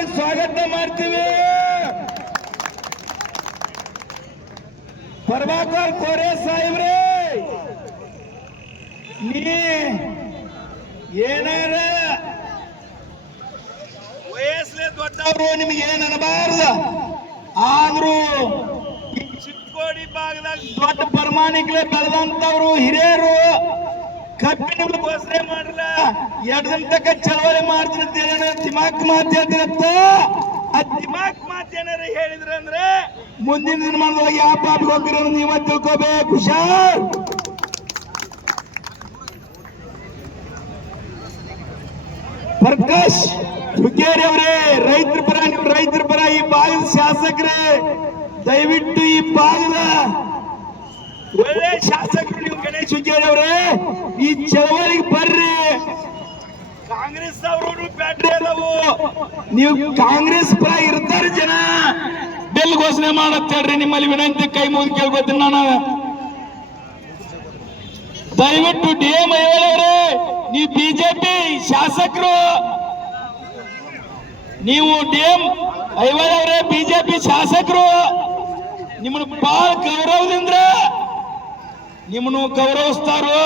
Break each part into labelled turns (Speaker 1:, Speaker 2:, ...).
Speaker 1: ನಿಮ್ಮನ್ನು ಸ್ವಾಗತ ಮಾಡ್ತೀವಿ. ಪ್ರಭಾಕರ್ ಕೋರೆ ಸಾಹೇಬ್ರೆ, ನೀ ಏನಾರ ವಯಸ್ಸೇ ದೊಡ್ಡವರು ನಿಮ್ಗೆ ಏನ್ ಅನಬಾರ್ದ? ಆದ್ರೂ ಈ ಚಿಕ್ಕೋಡಿ ಭಾಗದಾಗ ದೊಡ್ಡ ಪ್ರಮಾಣಿಕಲೇ ಬೆಳೆದಂತವ್ರು ಹಿರಿಯರು ಕಬ್ಬಿನ ಘೋಷಣೆ ಮಾಡಿಲ್ಲ ಎರಡನ ತಕ್ಕ ಚಳವಳಿ ಮಾಡ್ತಿರ್ತೇನೆ ದಿಮಾಕ್ ಮಾತು ಹೇಳ್ತಿರತ್ತ? ಆ ದಿಮಾಕ್ ಮಾತು ಏನಾರ ಹೇಳಿದ್ರ ಅಂದ್ರೆ ಮುಂದಿನ ದಿನಮಾನದೊಳಗೆ ಯಾವ ಪಾಪ ಹೋಗಿರೋ ನೀವ ತಿಳ್ಕೋಬೇಕು. ಹುಷಾರ್? ಪ್ರಕಾಶ್ ಹುಕ್ಕೇರಿ ಅವರೇ, ರೈತರ ಪರ ನೀವು ರೈತರ ಪರ ಈ ಭಾಗದ ಶಾಸಕರೇ, ದಯವಿಟ್ಟು ಈ ಭಾಗದ ಒಳ್ಳೆ ಶಾಸಕರು ನೀವು ಗಣೇಶ್ ಅವರೇ, ಈ ಚಳವಳಿಗೆ ಬರ್ರಿ. ಕಾಂಗ್ರೆಸ್ ಅವರು ಬ್ಯಾಟ್ರಿ ಅದಾವು. ನೀವು ಕಾಂಗ್ರೆಸ್ ಪರ ಇರ್ತಾರ ಜನ. ಬೆಲ್ ಘೋಷಣೆ ಮಾಡತ್ತೇಳ್ರಿ ನಿಮ್ಮಲ್ಲಿ ವಿನಂತಿ ಕೈ ಮುಗಿದು ಕೇಳ್ಕೊತೀನಿ ನಾನು. ದಯವಿಟ್ಟು ಡಿ ಎಂ ಅವರೇ, ನೀವು ಬಿಜೆಪಿ ಶಾಸಕರು. ನೀವು ಡಿ ಎಂ ಅವರೇ ಬಿಜೆಪಿ ಶಾಸಕರು. ನಿಮ್ಮನ್ನು ಬಹಳ ಗೌರವದಿಂದ ನಿಮ್ಮನ್ನು ಗೌರವಿಸ್ತಾರೋ?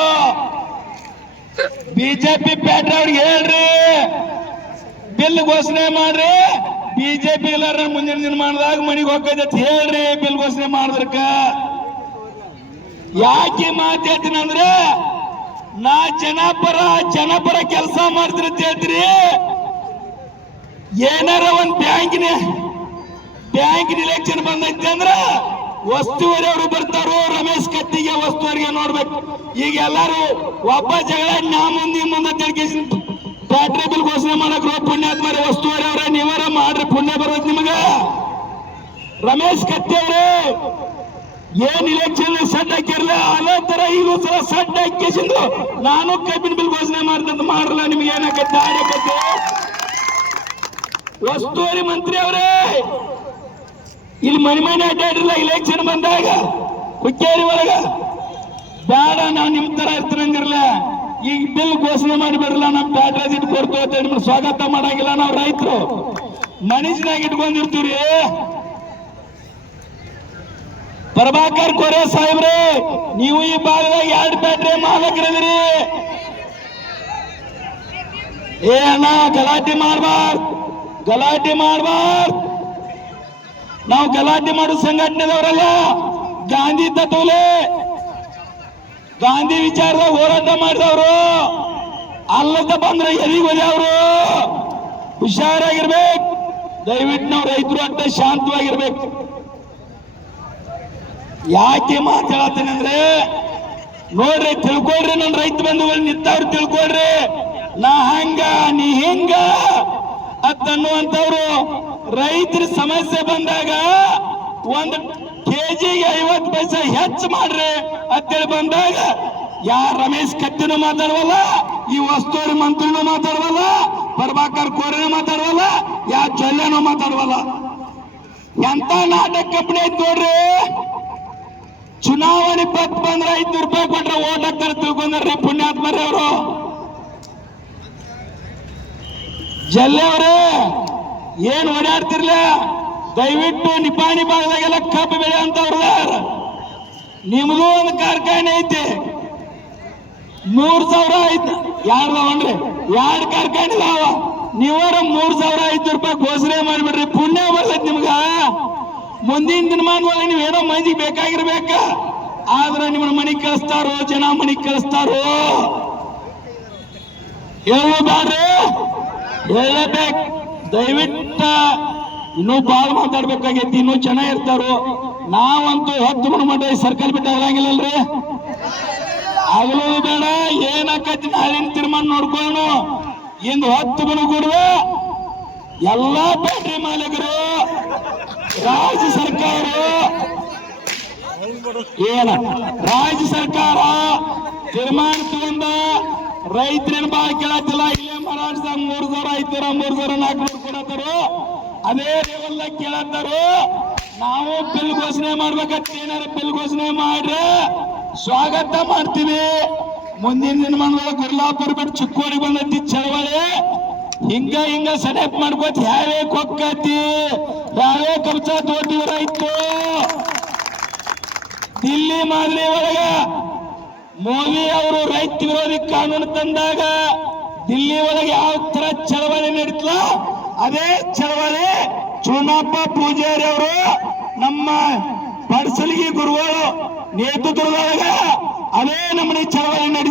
Speaker 1: ಬಿಜೆಪಿ ಪೇಟ್ರ ಅವ್ರಿಗೆ ಹೇಳ್ರಿ. ಬಿಲ್ ಘೋಷಣೆ ಮಾಡ್ರಿ. ಬಿಜೆಪಿ ಎಲ್ಲಾರ ಮುಂದಿನ ದಿನಮಾನದಾಗ ಮನೆಗೆ ಹೋಗ್ತೈತೆ ಹೇಳ್ರಿ ಬಿಲ್ ಘೋಷಣೆ ಮಾಡಿದ್ರಕ ಯಾಕೆ ಮಾತಾಡ್ತೀನಿ ಅಂದ್ರೆ, ನಾ ಜನಪರ ಜನಪರ ಕೆಲಸ ಮಾಡ್ತೀನಿ ಅಂತ ಹೇಳ್ತೀರಿ. ಏನಾರ ಒಂದ್ ಬ್ಯಾಂಕಿನ ಬ್ಯಾಂಕಿನ ಇಲೆಕ್ಷನ್ ಬಂದೈತೆ ಅಂದ್ರ ವಸ್ತುವರಿ ಅವರು ಬರ್ತಾರೋ ನೋಡ್ಬೇಕು. ಈಗ ಎಲ್ಲಾರು ಒಬ್ಬ ಜಗಳ ನಾ ಮುಂದೆ ಮುಂದೆ ತಿಳ್ಕೇಸಿ ಬ್ಯಾಟ್ರಿ ಬಿಲ್ ಘೋಷಣೆ ಮಾಡಕ್ ಪುಣ್ಯಾತ್ಮರಿ, ವಸ್ತುವರಿ ಅವ್ರ, ನೀವರ ಮಾಡ್ರಿ ಪುಣ್ಯ ಬರೋದು ನಿಮಗ. ರಮೇಶ್ ಕತ್ತಿ ಅವ್ರೆ, ಏನ್ ಇಲೆಕ್ಷನ್ ಸಡ್ ಹಾಕಿರ್ಲ? ಅದೇ ತರ ಈಗ ಸಲ ಸಡ್ ಹಾಕಿಸಿದ್ರು ನಾನು ಕಬ್ಬಿನ ಬಿಲ್ ಘೋಷಣೆ ಮಾಡ್ತಂತ ಮಾಡಲ್ಲ ನಿಮ್ಗೆ ಏನಾಗತ್ತೆ? ಆಡಕತ್ತೆ ವಸ್ತುವರಿ ಮಂತ್ರಿ ಅವರೇ, ಇಲ್ಲಿ ಮನೆ ಮನೆ ಅಡ್ಡಾಡಿಲ್ಲ ಇಲೆಕ್ಷನ್ ಬಂದಾಗ, ಹುಕ್ಕೇರಿ ಒಳಗ. ಬೇಡ ನಾವು ನಿಮ್ ತರ ಇರ್ತೀರಂದಿರಲ್ಲ ಈಗ ಬಿಲ್ ಘೋಷಣೆ ಮಾಡಿ ಬಿಡಲ್ಲ ನಮ್ ಬ್ಯಾಟ್ರೇಜ್ ಇಟ್ಟು ಕೊಡ್ತು ಅಂತ ಹೇಳಿ ಸ್ವಾಗತ ಮಾಡಂಗಿಲ್ಲ ನಾವು ರೈತರು. ಮನಸ್ಸಿನಾಗ ಇಟ್ಕೊಂಡಿರ್ತೀವ್ರಿ ಪ್ರಭಾಕರ್ ಕೊರೆ ಸಾಹೇಬ್ರೆ, ನೀವು ಈ ಭಾಗದಾಗ ಎರಡು ಬ್ಯಾಟ್ರಿ ಮಾಲಕರಿದಿರಿ ಏ ಅಣ್ಣ, ಗಲಾಟೆ ಮಾಡಬಾರ್ದು, ಗಲಾಟೆ ಮಾಡ್ಬಾರ್ ನಾವು ಗಲಾಟೆ ಮಾಡೋ ಸಂಘಟನೆದವರಲ್ಲ, ಗಾಂಧಿ ತತ್ವಲೆ. ಗಾಂಧಿ ವಿಚಾರದಾಗ ಹೋರಾಟ ಮಾಡಿದವರು. ಅಲ್ಲದ ಬಂದ್ರೆ ಎಲ್ಲಿಗೆ ಅವರು. ಹುಷಾರಾಗಿರ್ಬೇಕು. ದಯವಿಟ್ಟು ನಾವು ರೈತರು ಅಂತ ಶಾಂತವಾಗಿರ್ಬೇಕು. ಯಾಕೆ ಮಾತಾಡತ್ತೀನಿ ಅಂದ್ರೆ, ನೋಡ್ರಿ, ತಿಳ್ಕೊಳ್ರಿ ನನ್ನ ರೈತ ಬಂಧುಗಳು ನಿಂತವ್ರು ತಿಳ್ಕೊಳ್ರಿ. ನಾ ಹಂಗ, ನೀ ಹಿಂಗ ಅಂತನ್ನುವಂತವ್ರು ರೈತರ ಸಮಸ್ಯೆ ಬಂದಾಗ ಒಂದು ಕೆಜಿಗೆ ಐವತ್ತು ಪೈಸೆ ಹೆಚ್ಚು ಮಾಡ್ರಿ ಅಂತೇಳಿ ಬಂದಾಗ, ಯಾರ ರಮೇಶ್ ಕತ್ತಿನೂ ಮಾತಾಡವಲ್ಲ, ಈ ವಸ್ತುವರಿ ಮಂತ್ರಿನೂ ಮಾತಾಡವಲ್ಲ, ಪ್ರಭಾಕರ್ ಕೋರಿನೂ ಮಾತಾಡವಲ್ಲ, ಯಾ ಜೊಲ್ಲೆನೂ ಮಾತಾಡವಲ್ಲ. ಎಂತ ನಾಟಕ ಕಂಪನಿ ಐತ್ ನೋಡ್ರಿ? ಚುನಾವಣೆ ಪತ್ ಬಂದ್ರೆ ಐದು ರೂಪಾಯಿ ಕೊಟ್ರೆ ಓಟ್ ಹಾಕ್ತಾರೆ ತಿಳ್ಕೊಂಡ್ರಿ ಪುಣ್ಯಾತ್ಮರಿ ಅವರು. ಜಲ್ಲೆ ಅವ್ರೆ, ಏನ್ ಓಡಾಡ್ತಿರ್ಲ? ದಯವಿಟ್ಟು ನಿಪಾಣಿ ಭಾಗದಾಗೆಲ್ಲ ಕಬ್ಬು ಬೆಳೆ ಅಂತವ್ರ ನಿಮ್ದು ಒಂದು ಕಾರ್ಖಾನೆ ಐತಿ. ಮೂರ್ ಸಾವಿರ ಐತ್ ಯಾರ್ದವನ್ರಿ ಎರಡು ಕಾರ್ಖಾನೆ ಅದಾವ? ನೀವರ ಮೂರ್ ಸಾವಿರ ಐದು ರೂಪಾಯಿ ಘೋಷಣೆ ಮಾಡಿಬಿಡ್ರಿ. ಪುಣ್ಯ ಬರ್ತೈತಿ ನಿಮ್ಗ. ಮುಂದಿನ ದಿನಮಾನದಲ್ಲಿ ನೀವು ಏನೋ ಮಂದಿಗೆ ಬೇಕಾಗಿರ್ಬೇಕ. ಆದ್ರೆ ನಿಮ್ಮನ್ನ ಮನೆಗ್ ಕಳಿಸ್ತಾರೋ, ಜನ ಮನೆ ಕಳಿಸ್ತಾರೋ? ಹೇಳಬೇಡ್ರಿ ಹೇಳಬೇಕು ದಯವಿಟ್ಟ ಇನ್ನೂ ಬಾಳ್ ಮಾತಾಡ್ಬೇಕಾಗೈತಿ, ಇನ್ನೂ ಚೆನ್ನಾಗಿ ಇರ್ತಾರು. ನಾವಂತೂ ಹತ್ತು ಮಣ ಮಟ್ಟ ಸರ್ಕಲ್ ಬಿಟ್ಟ ಆಗಂಗಿಲ್ಲಲ್ರಿ ಆಗಲೂ ಬೇಡ ಏನಾಕತಿ ನಾಳಿನ ತೀರ್ಮಾನ ನೋಡ್ಕೊಂಡು ಇಂದು ಹತ್ತು ಮಣ ಕೊಡುವ ಎಲ್ಲಾ ಬ್ಯಾಟ್ರಿ ಮಾಲೀಕರು, ರಾಜ್ಯ ಸರ್ಕಾರ. ಏನ? ರಾಜ್ಯ ಸರ್ಕಾರ ತೀರ್ಮಾನ ತಗೊಂಡ ರೈತರೇನು ಬಾಳ ಕೇಳತ್ತಿಲ್ಲ, ಇಲ್ಲೇ ಮಹಾರಾಷ್ಟ್ರದಾಗ ಮೂರ್ ಸಾವಿರ ಐತರ ಮೂರ್ ಸಾವಿರ ನಾಲ್ಕುನೂರು ಕೊಡತ್ತಾರು? ಅದೇ ಲೆವೆಲ್ ಕೇಳತ್ತಾರು ನಾವು ಬಿಲ್ ಘೋಷಣೆ ಮಾಡ್ಬೇಕಂತ ಏನಾರ ಬಿಲ್ ಘೋಷಣೆ ಮಾಡ್ರೆ ಸ್ವಾಗತ ಮಾಡ್ತೀವಿ. ಮುಂದಿನ ದಿನಮಾನದೊಳಗೆ ಗುರ್ಲಾಪುರ ಬಿಟ್ಟು ಚಿಕ್ಕೋಡಿ ಬಂದೈತಿ ಚಳವಳಿ. ಹಿಂಗ ಹಿಂಗ ಸೆಲೆಕ್ಟ್ ಮಾಡ್ಕೋತ ಯಾವೇ ಕೊಕ್ಕತಿ, ಯಾರೇ ಕಬ್ಜ ತೋಟಿ ಇತ್ತು. ದಿಲ್ಲಿ ಮಾದರಿ ಒಳಗ ಮೋದಿ ಅವರು ರೈತ ವಿರೋಧಿ ಕಾನೂನು ತಂದಾಗ ದಿಲ್ಲಿ ಒಳಗೆ ಯಾವ ತರ ಚಳವಳಿ ನಡೀತಲ್ಲ ಅದೇ ಚಳವಳಿ ಚೂನಪ್ಪ ಪೂಜಾರಿ ಅವರು ನಮ್ಮ ಪಡ್ಸಲಿಗೆ ಗುರುಗಳು ನೇತೃತ್ವದೊಳಗ ಅದೇ ನಮ್ಮನೆ ಚಳವಳಿ ನಡೀ